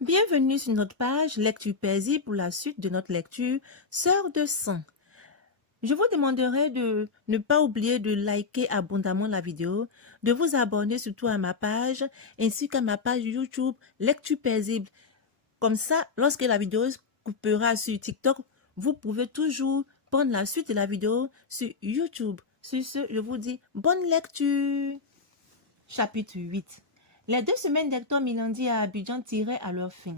Bienvenue sur notre page Lecture paisible pour la suite de notre lecture Sœurs de sang. Je vous demanderai de ne pas oublier de liker abondamment la vidéo, de vous abonner surtout à ma page ainsi qu'à ma page YouTube Lecture paisible. Comme ça, lorsque la vidéo se coupera sur TikTok, vous pouvez toujours prendre la suite de la vidéo sur YouTube. Sur ce, je vous dis bonne lecture. Chapitre 8. Les 2 semaines d'Hector Milandi à Abidjan tiraient à leur fin.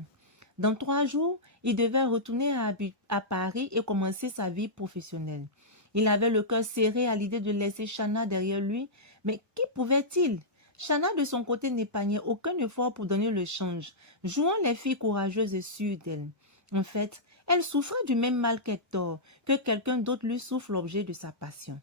Dans 3 jours, il devait retourner à Paris et commencer sa vie professionnelle. Il avait le cœur serré à l'idée de laisser Chana derrière lui, mais qu'y pouvait-il? Chana, de son côté, n'épargnait aucun effort pour donner le change, jouant les filles courageuses et sûres d'elle. En fait, elle souffrait du même mal qu'Hector, que quelqu'un d'autre lui souffre l'objet de sa passion.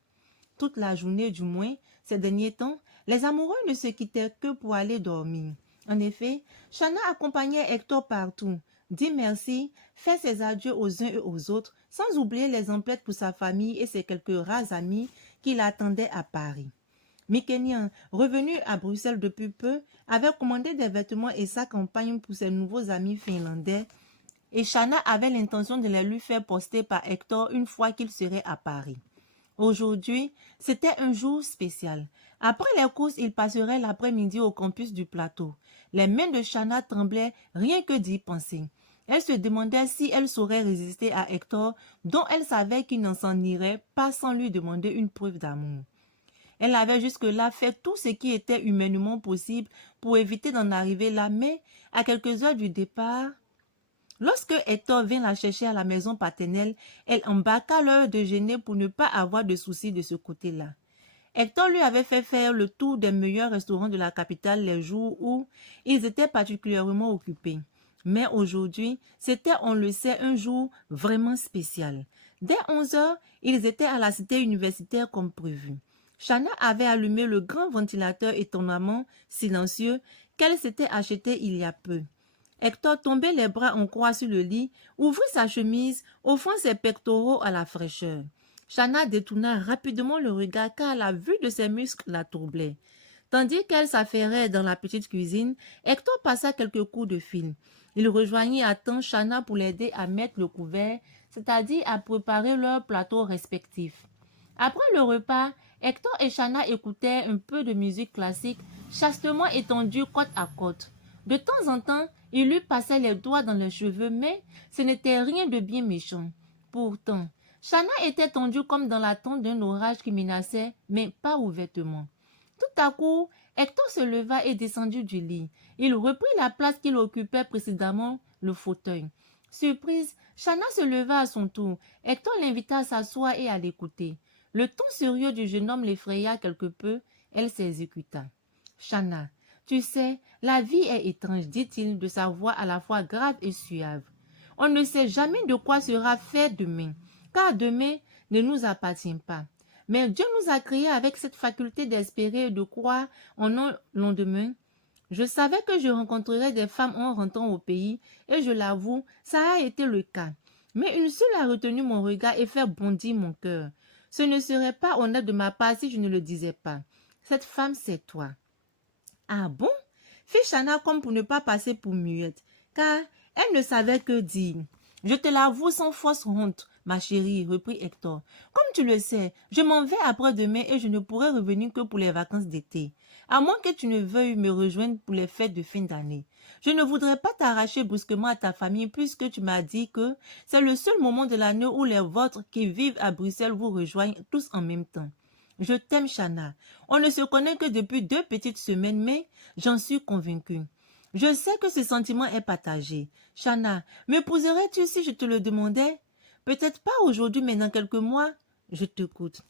Toute la journée, du moins, ces derniers temps, les amoureux ne se quittaient que pour aller dormir. En effet, Chana accompagnait Hector partout, dit merci, fait ses adieux aux uns et aux autres, sans oublier les emplettes pour sa famille et ses quelques rares amis qui l'attendaient à Paris. Mikenian, revenu à Bruxelles depuis peu, avait commandé des vêtements et sa campagne pour ses nouveaux amis finlandais, et Chana avait l'intention de les lui faire poster par Hector une fois qu'il serait à Paris. Aujourd'hui, c'était un jour spécial. Après les courses, il passerait l'après-midi au campus du plateau. Les mains de Chana tremblaient rien que d'y penser. Elle se demandait si elle saurait résister à Hector, dont elle savait qu'il n'en s'en irait pas sans lui demander une preuve d'amour. Elle avait jusque-là fait tout ce qui était humainement possible pour éviter d'en arriver là, mais à quelques heures du départ, lorsque Hector vint la chercher à la maison paternelle, elle embarqua l'heure de déjeuner pour ne pas avoir de soucis de ce côté-là. Hector lui avait fait faire le tour des meilleurs restaurants de la capitale les jours où ils étaient particulièrement occupés. Mais aujourd'hui, c'était, on le sait, un jour vraiment spécial. Dès 11 heures, ils étaient à la cité universitaire comme prévu. Chana avait allumé le grand ventilateur étonnamment silencieux qu'elle s'était acheté il y a peu. Hector tombait les bras en croix sur le lit, ouvrit sa chemise, offrant ses pectoraux à la fraîcheur. Chana détourna rapidement le regard car la vue de ses muscles la troublait. Tandis qu'elle s'affairait dans la petite cuisine, Hector passa quelques coups de fil. Il rejoignit à temps Chana pour l'aider à mettre le couvert, c'est-à-dire à préparer leurs plateaux respectifs. Après le repas, Hector et Chana écoutaient un peu de musique classique, chastement étendue côte à côte. De temps en temps, il lui passait les doigts dans les cheveux, mais ce n'était rien de bien méchant. Pourtant, Chana était tendue comme dans l'attente d'un orage qui menaçait, mais pas ouvertement. Tout à coup, Hector se leva et descendit du lit. Il reprit la place qu'il occupait précédemment, le fauteuil. Surprise, Chana se leva à son tour. Hector l'invita à s'asseoir et à l'écouter. Le ton sérieux du jeune homme l'effraya quelque peu. Elle s'exécuta. Chana, tu sais, la vie est étrange, dit-il de sa voix à la fois grave et suave. On ne sait jamais de quoi sera fait demain, car demain ne nous appartient pas. Mais Dieu nous a créés avec cette faculté d'espérer et de croire en un lendemain. Je savais que je rencontrerais des femmes en rentrant au pays, et je l'avoue, ça a été le cas. Mais une seule a retenu mon regard et fait bondir mon cœur. Ce ne serait pas honnête de ma part si je ne le disais pas. Cette femme, c'est toi. Ah bon? Fit Chana comme pour ne pas passer pour muette, car elle ne savait que dire. Je te l'avoue sans fausse honte, ma chérie, reprit Hector. Comme tu le sais, je m'en vais après-demain et je ne pourrai revenir que pour les vacances d'été. À moins que tu ne veuilles me rejoindre pour les fêtes de fin d'année. Je ne voudrais pas t'arracher brusquement à ta famille puisque tu m'as dit que c'est le seul moment de l'année où les vôtres qui vivent à Bruxelles vous rejoignent tous en même temps. Je t'aime, Chana. On ne se connaît que depuis 2 petites semaines, mais j'en suis convaincue. Je sais que ce sentiment est partagé. Chana, m'épouserais-tu si je te le demandais? Peut-être pas aujourd'hui, mais dans quelques mois. Je t'écoute.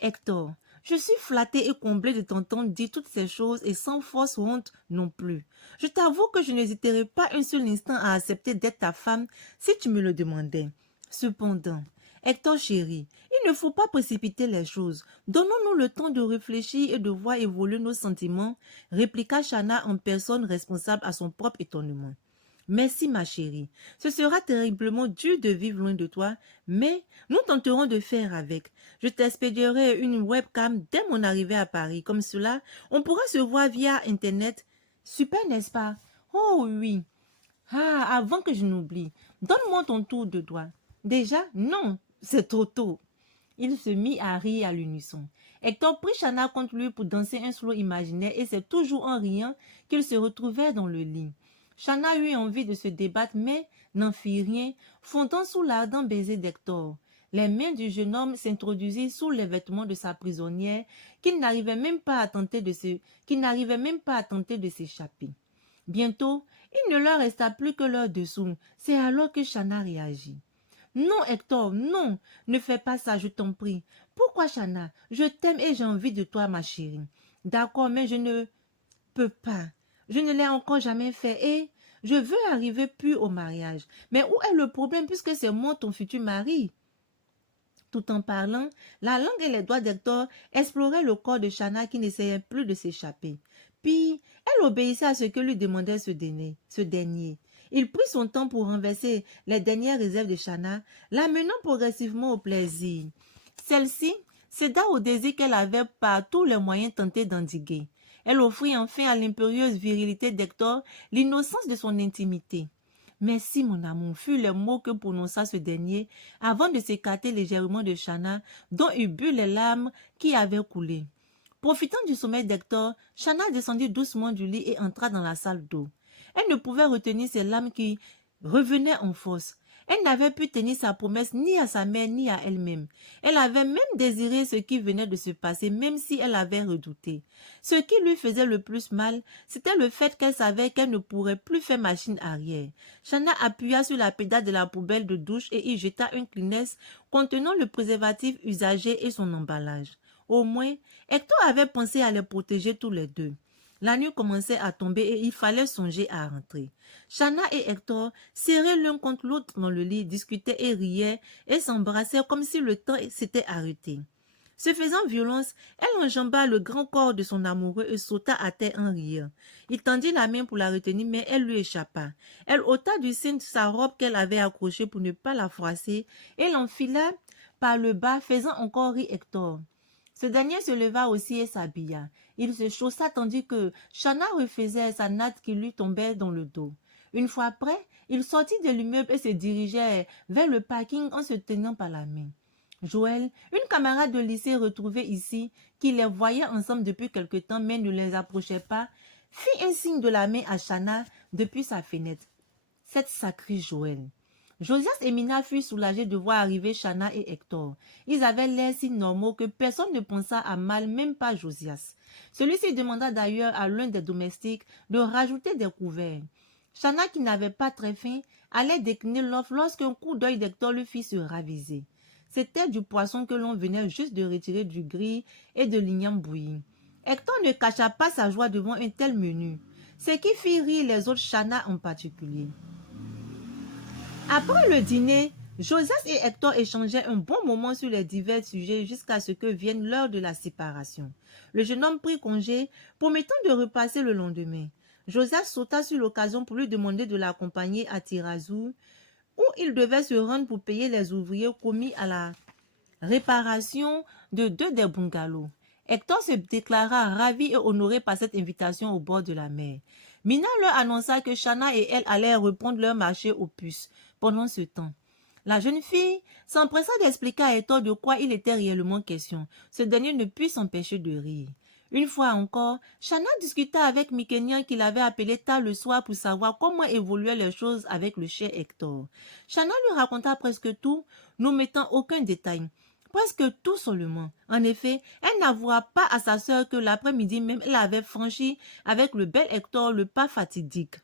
Hector, je suis flattée et comblée de t'entendre dire toutes ces choses et sans fausse honte non plus. Je t'avoue que je n'hésiterai pas un seul instant à accepter d'être ta femme si tu me le demandais. Cependant, Hector chéri, il ne faut pas précipiter les choses. Donnons-nous le temps de réfléchir et de voir évoluer nos sentiments, répliqua Chana en personne responsable à son propre étonnement. Merci ma chérie, ce sera terriblement dur de vivre loin de toi, mais nous tenterons de faire avec. Je t'expédierai une webcam dès mon arrivée à Paris, comme cela, on pourra se voir via Internet. Super, n'est-ce pas? Oh oui. Ah, avant que je n'oublie, donne-moi ton tour de doigt. Déjà, non, c'est trop tôt. Il se mit à rire à l'unisson. Hector prit Shanna contre lui pour danser un slow imaginaire et c'est toujours en riant qu'ils se retrouvèrent dans le lit. Shanna eut envie de se débattre mais n'en fit rien, fondant sous l'ardent baiser d'Hector. Les mains du jeune homme s'introduisirent sous les vêtements de sa prisonnière qu'il n'arrivait même pas à tenter de s'échapper. Bientôt, il ne leur resta plus que leur dessous. C'est alors que Shanna réagit. Non, Hector, non, ne fais pas ça, je t'en prie. Pourquoi, Shanna? Je t'aime et j'ai envie de toi, ma chérie. D'accord, mais je ne peux pas. Je ne l'ai encore jamais fait et je veux arriver pur au mariage. Mais où est le problème puisque c'est moi ton futur mari? Tout en parlant, la langue et les doigts d'Hector exploraient le corps de Shanna qui n'essayait plus de s'échapper. Puis, elle obéissait à ce que lui demandait ce dernier. Il prit son temps pour renverser les dernières réserves de Shanna, l'amenant progressivement au plaisir. Celle-ci céda au désir qu'elle avait par tous les moyens tentés d'endiguer. Elle offrit enfin à l'impérieuse virilité d'Hector l'innocence de son intimité. Merci, mon amour, furent les mots que prononça ce dernier avant de s'écarter légèrement de Shanna, dont il but les larmes qui avaient coulé. Profitant du sommeil d'Hector, Shanna descendit doucement du lit et entra dans la salle d'eau. Elle ne pouvait retenir ses larmes qui revenaient en force. Elle n'avait pu tenir sa promesse ni à sa mère ni à elle-même. Elle avait même désiré ce qui venait de se passer, même si elle avait redouté. Ce qui lui faisait le plus mal, c'était le fait qu'elle savait qu'elle ne pourrait plus faire machine arrière. Shanna appuya sur la pédale de la poubelle de douche et y jeta un Kleenex contenant le préservatif usagé et son emballage. Au moins, Hector avait pensé à les protéger tous les deux. La nuit commençait à tomber et il fallait songer à rentrer. Shanna et Hector, serrés l'un contre l'autre dans le lit, discutaient et riaient et s'embrassaient comme si le temps s'était arrêté. Se faisant violence, elle enjamba le grand corps de son amoureux et sauta à terre en riant. Il tendit la main pour la retenir, mais elle lui échappa. Elle ôta du cintre sa robe qu'elle avait accrochée pour ne pas la froisser et l'enfila par le bas, faisant encore rire Hector. Ce dernier se leva aussi et s'habilla. Il se chaussa tandis que Shanna refaisait sa natte qui lui tombait dans le dos. Une fois prêt, il sortit de l'immeuble et se dirigeait vers le parking en se tenant par la main. Joël, une camarade de lycée retrouvée ici, qui les voyait ensemble depuis quelque temps mais ne les approchait pas, fit un signe de la main à Shanna depuis sa fenêtre. Cette sacrée Joël. Josias et Mina furent soulagés de voir arriver Shanna et Hector. Ils avaient l'air si normaux que personne ne pensa à mal, même pas Josias. Celui-ci demanda d'ailleurs à l'un des domestiques de rajouter des couverts. Shanna, qui n'avait pas très faim, allait décliner l'offre lorsqu'un coup d'œil d'Hector lui fit se raviser. C'était du poisson que l'on venait juste de retirer du grill et de l'igname bouilli. Hector ne cacha pas sa joie devant un tel menu, ce qui fit rire les autres, Shanna en particulier. Après le dîner, Josias et Hector échangeaient un bon moment sur les divers sujets jusqu'à ce que vienne l'heure de la séparation. Le jeune homme prit congé, promettant de repasser le lendemain. Josias sauta sur l'occasion pour lui demander de l'accompagner à Tirazout, où il devait se rendre pour payer les ouvriers commis à la réparation de 2 des bungalows. Hector se déclara ravi et honoré par cette invitation au bord de la mer. Mina leur annonça que Shanna et elle allaient reprendre leur marché aux puces pendant ce temps. La jeune fille s'empressa d'expliquer à Hector de quoi il était réellement question. Ce dernier ne put s'empêcher de rire. Une fois encore, Shanna discuta avec Mikenya qu'il avait appelé tard le soir pour savoir comment évoluaient les choses avec le cher Hector. Shanna lui raconta presque tout, n'omettant aucun détail. Presque tout seulement. En effet, elle n'avoua pas à sa sœur que l'après-midi même elle avait franchi avec le bel Hector le pas fatidique.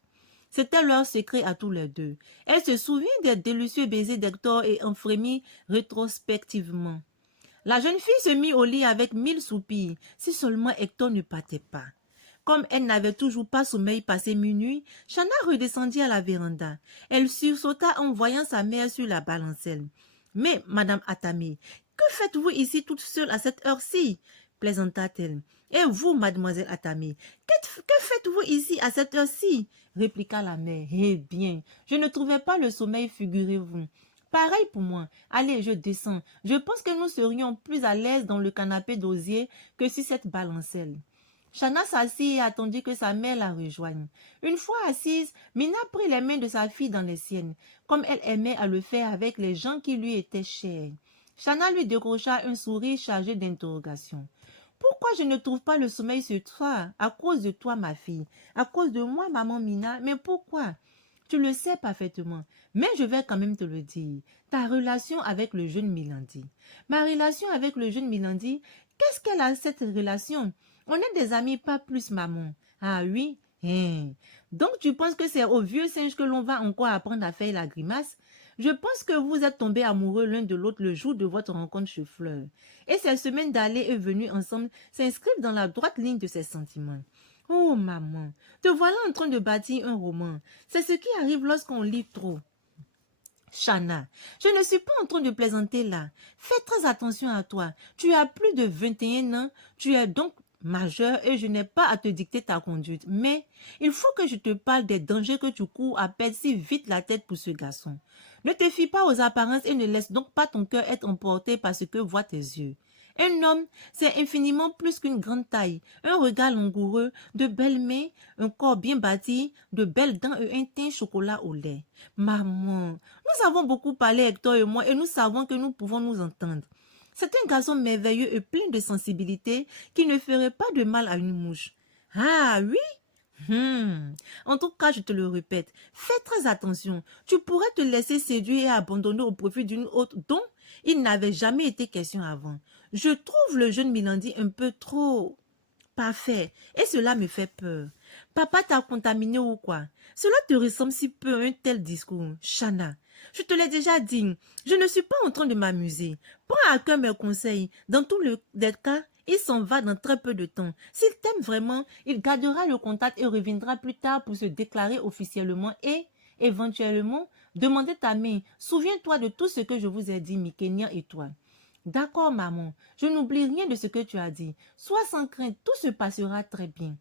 C'était leur secret à tous les deux. Elle se souvint des délicieux baisers d'Hector et en frémit rétrospectivement. La jeune fille se mit au lit avec 1000 soupirs, si seulement Hector ne partait pas. Comme elle n'avait toujours pas sommeil passé minuit, Shanna redescendit à la véranda. Elle sursauta en voyant sa mère sur la balancelle. « Mais, Madame Atami, que faites-vous ici toute seule à cette heure-ci » plaisanta-t-elle. « Et vous, Mademoiselle Atami, que faites-vous ici à cette heure-ci » répliqua la mère. « Eh bien, je ne trouvais pas le sommeil, figurez-vous. » Pareil pour moi. Allez, je descends. Je pense que nous serions plus à l'aise dans le canapé d'osier que sur cette balancelle. Shana s'assit et attendit que sa mère la rejoigne. Une fois assise, Mina prit les mains de sa fille dans les siennes, comme elle aimait à le faire avec les gens qui lui étaient chers. Shana lui décrocha un sourire chargé d'interrogations. Pourquoi je ne trouve pas le sommeil ce soir? À cause de toi, ma fille. À cause de moi, maman Mina. Mais pourquoi? Tu le sais parfaitement. Mais je vais quand même te le dire. Ta relation avec le jeune Milandi. Ma relation avec le jeune Milandi, qu'est-ce qu'elle a cette relation? On est des amis, pas plus, maman. Ah oui? Hein. Donc tu penses que c'est au vieux singe que l'on va encore apprendre à faire la grimace? Je pense que vous êtes tombés amoureux l'un de l'autre le jour de votre rencontre chez Fleur. Et ces semaines d'aller et venue ensemble s'inscrivent dans la droite ligne de ces sentiments. Oh maman, te voilà en train de bâtir un roman. C'est ce qui arrive lorsqu'on lit trop. Shana, je ne suis pas en train de plaisanter là. Fais très attention à toi. Tu as plus de 21 ans. Tu es donc majeur et je n'ai pas à te dicter ta conduite. Mais il faut que je te parle des dangers que tu cours à perdre si vite la tête pour ce garçon. Ne te fie pas aux apparences et ne laisse donc pas ton cœur être emporté par ce que voient tes yeux. Un homme, c'est infiniment plus qu'une grande taille, un regard langoureux, de belles mains, un corps bien bâti, de belles dents et un teint chocolat au lait. Maman, nous avons beaucoup parlé, Hector et moi, et nous savons que nous pouvons nous entendre. C'est un garçon merveilleux et plein de sensibilité qui ne ferait pas de mal à une mouche. Ah oui? En tout cas, je te le répète, fais très attention. Tu pourrais te laisser séduire et abandonner au profit d'une autre dont il n'avait jamais été question avant. Je trouve le jeune Milandi un peu trop parfait et cela me fait peur. Papa t'a contaminé ou quoi? Cela te ressemble si peu à un tel discours. Shana, je te l'ai déjà dit, je ne suis pas en train de m'amuser. Prends à cœur mes conseils. Dans tous les cas, il s'en va dans très peu de temps. S'il t'aime vraiment, il gardera le contact et reviendra plus tard pour se déclarer officiellement et, éventuellement, demander ta main. Souviens-toi de tout ce que je vous ai dit, Mikenya et toi. D'accord, maman, je n'oublie rien de ce que tu as dit. Sois sans crainte, tout se passera très bien.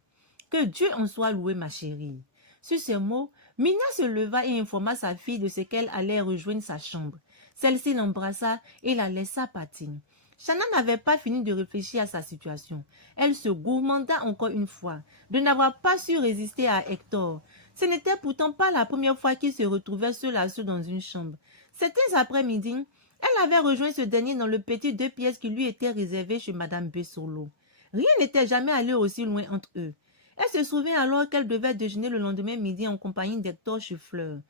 Que Dieu en soit loué, ma chérie. Sur ces mots, Mina se leva et informa sa fille de ce qu'elle allait rejoindre sa chambre. Celle-ci l'embrassa et la laissa partir. Shana n'avait pas fini de réfléchir à sa situation. Elle se gourmanda encore une fois de n'avoir pas su résister à Hector. Ce n'était pourtant pas la première fois qu'ils se retrouvaient seul à seul dans une chambre. Certains après-midi, elle avait rejoint ce dernier dans le petit 2 pièces qui lui était réservé chez Madame Bessolo. Rien n'était jamais allé aussi loin entre eux. Elle se souvient alors qu'elle devait déjeuner le lendemain midi en compagnie d'Hector chez Fleur.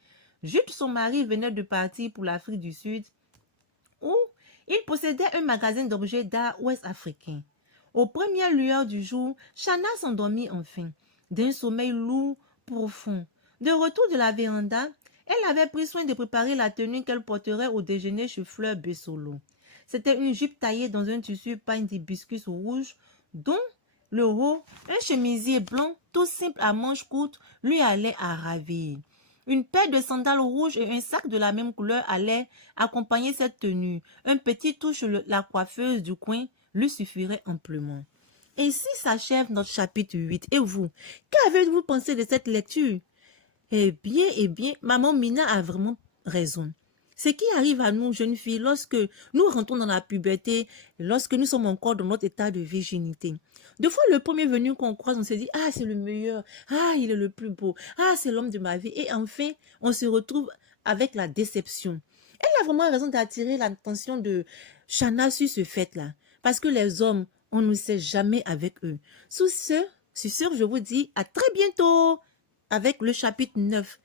Jude, son mari, venait de partir pour l'Afrique du Sud, où il possédait un magasin d'objets d'art ouest-africain. Aux premières lueurs du jour, Shana s'endormit enfin, d'un sommeil lourd, profond. De retour de la véranda, elle avait pris soin de préparer la tenue qu'elle porterait au déjeuner chez Fleur Bessolo. C'était une jupe taillée dans un tissu pain d'hibiscus rouge, dont le haut, un chemisier blanc tout simple à manches courtes, lui allait à ravir. Une paire de sandales rouges et un sac de la même couleur allaient accompagner cette tenue. Un petit touche la coiffeuse du coin lui suffirait amplement. Ainsi s'achève notre chapitre 8. Et vous, qu'avez-vous pensé de cette lecture? Eh bien, maman Mina a vraiment raison. Ce qui arrive à nous, jeunes filles, lorsque nous rentrons dans la puberté, lorsque nous sommes encore dans notre état de virginité. Des fois, le premier venu qu'on croise, on se dit, ah, c'est le meilleur, ah, il est le plus beau, ah, c'est l'homme de ma vie. Et enfin, on se retrouve avec la déception. Elle a vraiment raison d'attirer l'attention de Shana sur ce fait-là. Parce que les hommes, on ne sait jamais avec eux. Sur ce, je vous dis à très bientôt avec le chapitre 9.